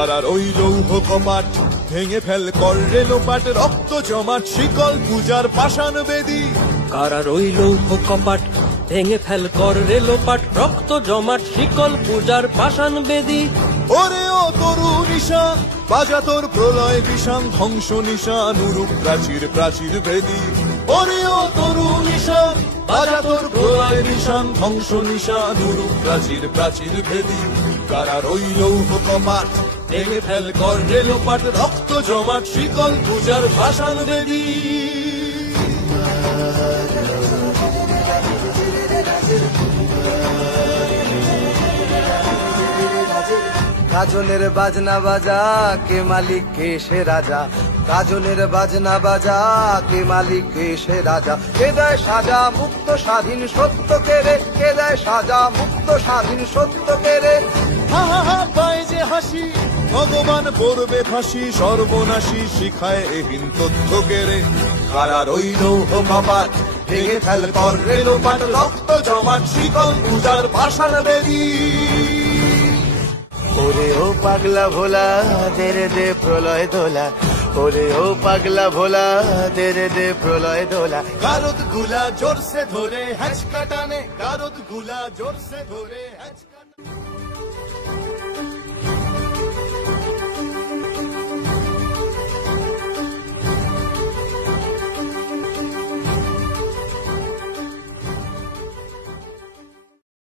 কারার ওই লৌহ কপাট ভেঙে ফেল কর রে লোপাট, রক্ত জমাট শিকল পূজার পাষাণ বেদী। কারার ওই লৌহ কপাট ভেঙে ফেল কর রে লোপাট, রক্ত জমাট শিকল পূজার পাষাণ বেদী। ওরে ও তরু নিশান বাজা তোর প্রলয় বিষান, ধ্বংস নিশান উরুপ প্রাচীর প্রাচীর বেদী। ওরে ও তরু নিশান বাজা তোর প্রলয় নিশান, ধ্বংস নিশান উরুপ প্রাচীর প্রাচীর বেদী। কারার ওই লৌহ কপাট ভেঙে ফেল কর রে লোপাট, রক্ত জমাট শিকল পূজার পাষাণ বেদী। গাজনের বাজনা বাজা কে মালিক কে সে রাজা, গাজনের বাজনা বাজা কে মালিক কে সে রাজা। কে দেয় সাজা মুক্ত স্বাধীন সত্য কেড়ে, কে দেয় সাজা মুক্ত স্বাধীন সত্য কেড়ে। হা হা হা পায় যে হাসি ভগবান পড়বে ফাঁসি, সর্বনাশী শিখায় এহীন তথ্য কেড়ে। কারার ওই লৌহ কপাট ভেঙে ফেল কর রে লোপাট, রক্ত জমাট শিকল পূজার পাষাণ বেদী। ওরে ও পাগলা ভোলা দেরে দে প্রলয় দোলা, ওরে ও পাগলা ভোলা দেরে দে প্রলয় দোলা। গারদ গুলা জোরসে ধরে হ্যাচকা টানে, গারদ গুলা জোরসে ধরে হ্যাচকা টানে।